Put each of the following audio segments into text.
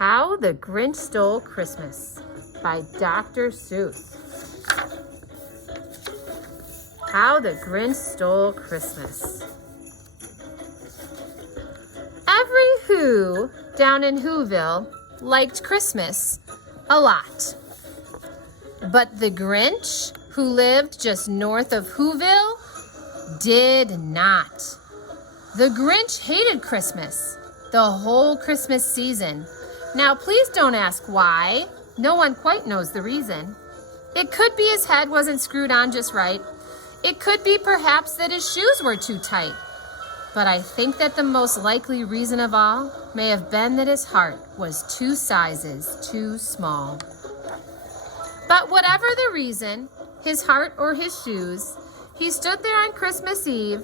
How the Grinch Stole Christmas by Dr. Seuss. How the Grinch Stole Christmas. Every Who down in Whoville liked Christmas a lot. But the Grinch, who lived just north of Whoville, did not. The Grinch hated Christmas, the whole Christmas season. Now, please don't ask why. No one quite knows the reason. It could be his head wasn't screwed on just right. It could be perhaps that his shoes were too tight. But I think that the most likely reason of all may have been that his heart was 2 sizes too small. But whatever the reason, his heart or his shoes, he stood there on Christmas Eve,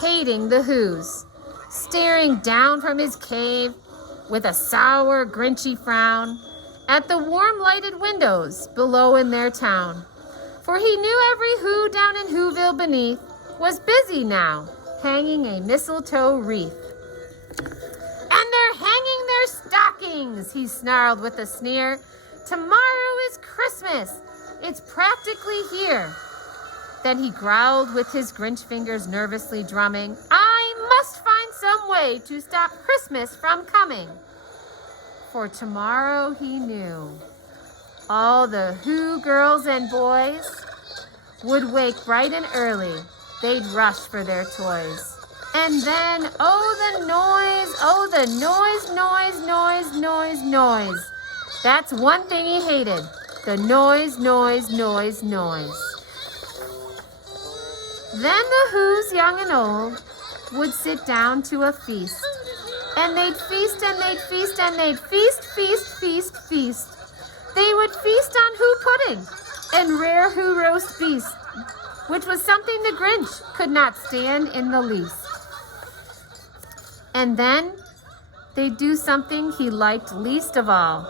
hating the Whos, staring down from his cave with a sour, grinchy frown at the warm lighted windows below in their town. For he knew every Who down in Whoville beneath was busy now, hanging a mistletoe wreath. "And they're hanging their stockings," he snarled with a sneer. "Tomorrow is Christmas. It's practically here." Then he growled with his Grinch fingers nervously drumming, "I must find some way to stop Christmas from coming." For tomorrow, he knew, all the Who girls and boys would wake bright and early. They'd rush for their toys. And then, oh the noise, noise. That's one thing he hated, the noise. Then the Whos, young and old, would sit down to a feast. And they'd feast and they'd feast and they'd feast. They would feast on Who pudding and rare Who roast beast, which was something the Grinch could not stand in the least. And then they'd do something he liked least of all.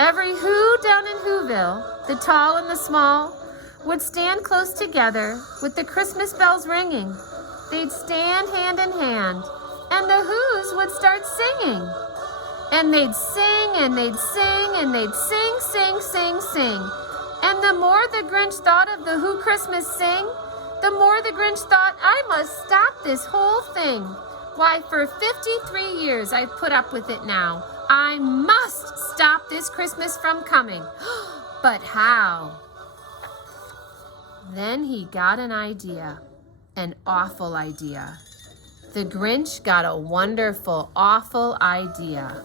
Every Who down in Whoville, the tall and the small, would stand close together with the Christmas bells ringing. They'd stand hand in hand, and the Whos would start singing. And they'd sing, and they'd sing, and they'd sing. And the more the Grinch thought of the Who Christmas sing, the more the Grinch thought, I must stop this whole thing. Why, for 53 years I've put up with it now. I must stop this Christmas from coming. But how? Then he got an idea, an awful idea. The Grinch got a wonderful, awful idea.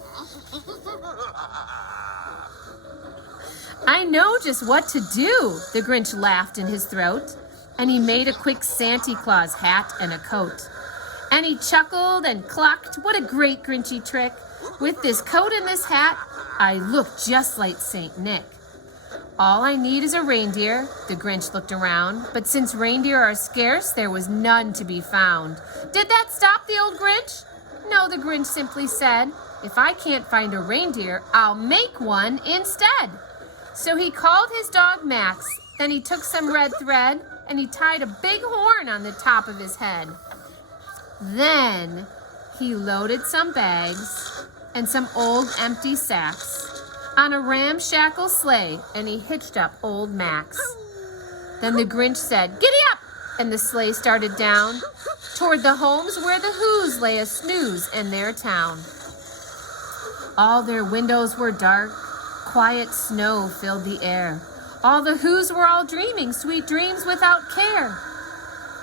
"I know just what to do," the Grinch laughed in his throat, and he made a quick Santa Claus hat and a coat. And he chuckled and clucked, "What a great Grinchy trick! With this coat and this hat, I look just like Saint Nick. All I need is a reindeer." The Grinch looked around, but since reindeer are scarce, there was none to be found. Did that stop the old Grinch? No, the Grinch simply said, "If I can't find a reindeer, I'll make one instead." So he called his dog Max, then he took some red thread, and he tied a big horn on the top of his head. Then he loaded some bags and some old empty sacks on a ramshackle sleigh, and he hitched up old Max. Then the Grinch said, "Giddy up!" and the sleigh started down toward the homes where the Whos lay a snooze in their town. All their windows were dark, quiet snow filled the air. All the Whos were all dreaming sweet dreams without care.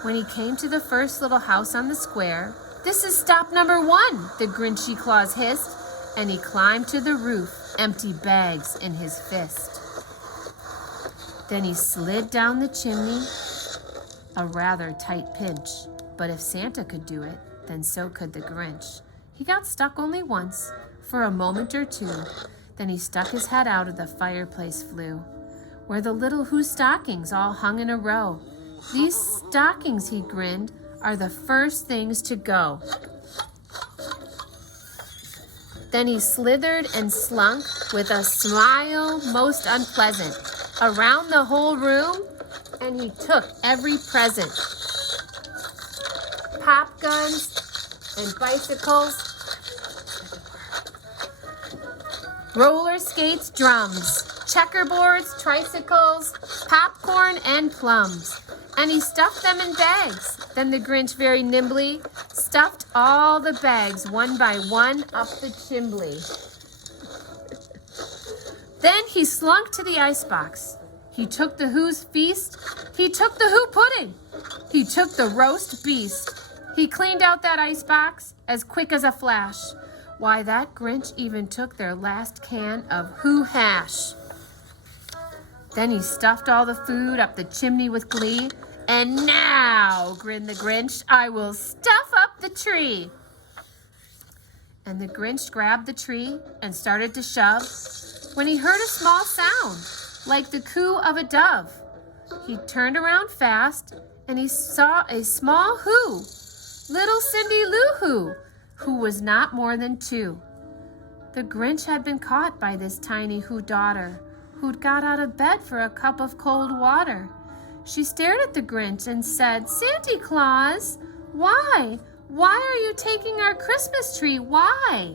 When he came to the first little house on the square, "This is stop number 1, the Grinchy Claus hissed, and he climbed to the roof, empty bags in his fist. Then he slid down the chimney, a rather tight pinch, but if Santa could do it, then so could the Grinch. He got stuck only once, for a moment or two, then he stuck his head out of the fireplace flue, where the little Who stockings all hung in a row. "These stockings," he grinned, "are the first things to go." Then he slithered and slunk with a smile most unpleasant around the whole room, and he took every present. Pop guns and bicycles roller skates, drums, checkerboards, tricycles, popcorn, and plums. And he stuffed them in bags. Then the Grinch very nimbly stuffed all the bags one by one up the chimney. Then he slunk to the icebox. He took the Who's feast. He took the Who pudding. He took the roast beast. He cleaned out that icebox as quick as a flash. Why, that Grinch even took their last can of Who hash. Then he stuffed all the food up the chimney with glee. And now, grinned the Grinch, I will stuff up the tree. And the Grinch grabbed the tree and started to shove when he heard a small sound, like the coo of a dove. He turned around fast and he saw a small Who, little Cindy Lou who was not more than 2. The Grinch had been caught by this tiny Who daughter, who'd got out of bed for a cup of cold water. She stared at the Grinch and said, Santa Claus, why? Why are you taking our Christmas tree? Why?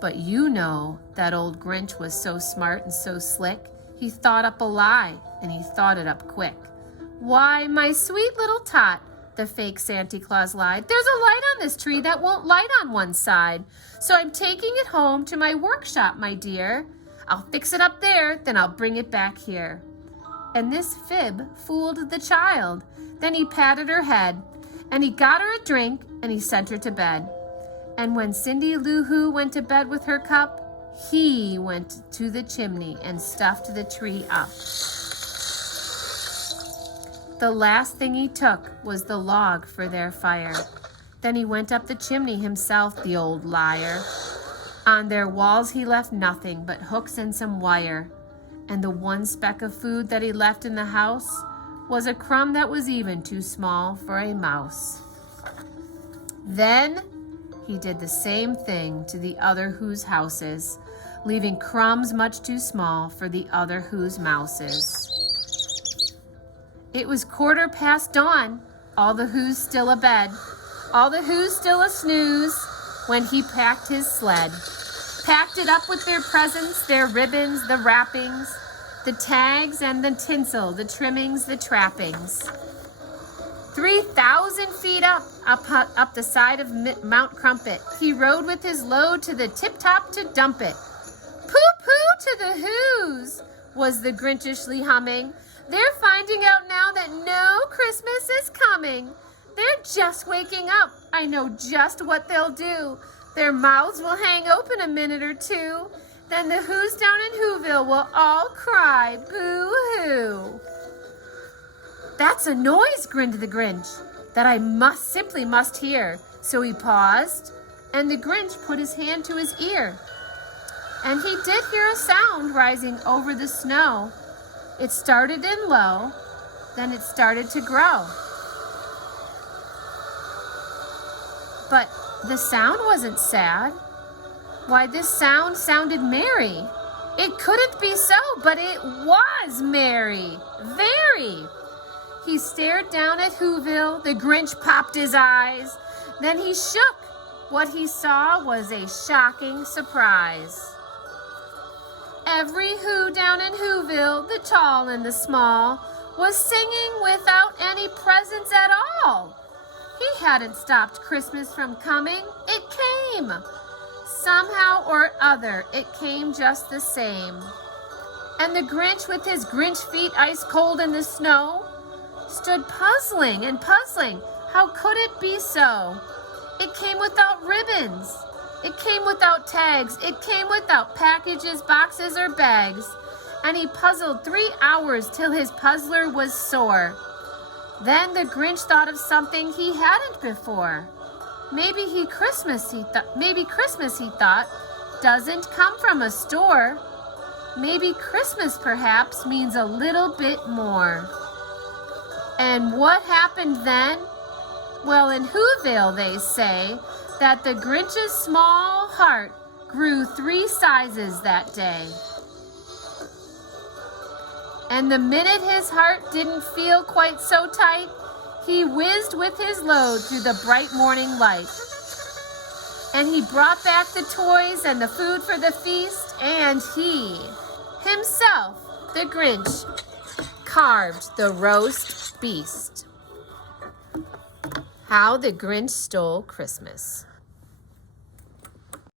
But you know that old Grinch was so smart and so slick, he thought up a lie, and he thought it up quick. Why, my sweet little tot, the fake Santa Claus lied, there's a light on this tree that won't light on one side. So I'm taking it home to my workshop, my dear. I'll fix it up there, then I'll bring it back here. And this fib fooled the child. Then he patted her head, and he got her a drink, and he sent her to bed. And when Cindy Lou Who went to bed with her cup, he went to the chimney and stuffed the tree up. The last thing he took was the log for their fire. Then he went up the chimney himself, the old liar. On their walls he left nothing but hooks and some wire. And the one speck of food that he left in the house was a crumb that was even too small for a mouse. Then he did the same thing to the other Who's houses, leaving crumbs much too small for the other Who's mouses. It was 1/4 dawn, all the Who's still abed, all the Who's still a snooze, when he packed his sled. Packed it up with their presents, their ribbons, the wrappings, the tags and the tinsel, the trimmings, the trappings. 3,000 feet up the side of Mount Crumpet, he rode with his load to the tip-top to dump it. Pooh-pooh to the Who's, was the Grinchishly humming. They're finding out now that no Christmas is coming. They're just waking up. I know just what they'll do. Their mouths will hang open a minute or two. Then the Who's down in Whoville will all cry, boo-hoo. That's a noise, grinned the Grinch, that I simply must hear. So he paused, and the Grinch put his hand to his ear. And he did hear a sound rising over the snow. It started in low, then it started to grow. But the sound wasn't sad. Why, this sound sounded merry. It couldn't be so, but it was merry. Very. He stared down at Whoville. The Grinch popped his eyes. Then he shook. What he saw was a shocking surprise. Every Who down in Whoville, the tall and the small, was singing without any presents at all. He hadn't stopped Christmas from coming. It came. Somehow or other, it came just the same. And the Grinch, with his Grinch feet ice cold in the snow, stood puzzling and puzzling. How could it be so? It came without ribbons. It came without tags. It came without packages, boxes, or bags. And he puzzled 3 hours till his puzzler was sore. Then the Grinch thought of something he hadn't before. Maybe Christmas, he thought, doesn't come from a store. Maybe Christmas, perhaps, means a little bit more. And what happened then? Well, in Whoville, they say that the Grinch's small heart grew 3 sizes that day. And the minute his heart didn't feel quite so tight, he whizzed with his load through the bright morning light. And he brought back the toys and the food for the feast, and he, himself, the Grinch, carved the roast beast. How the Grinch Stole Christmas.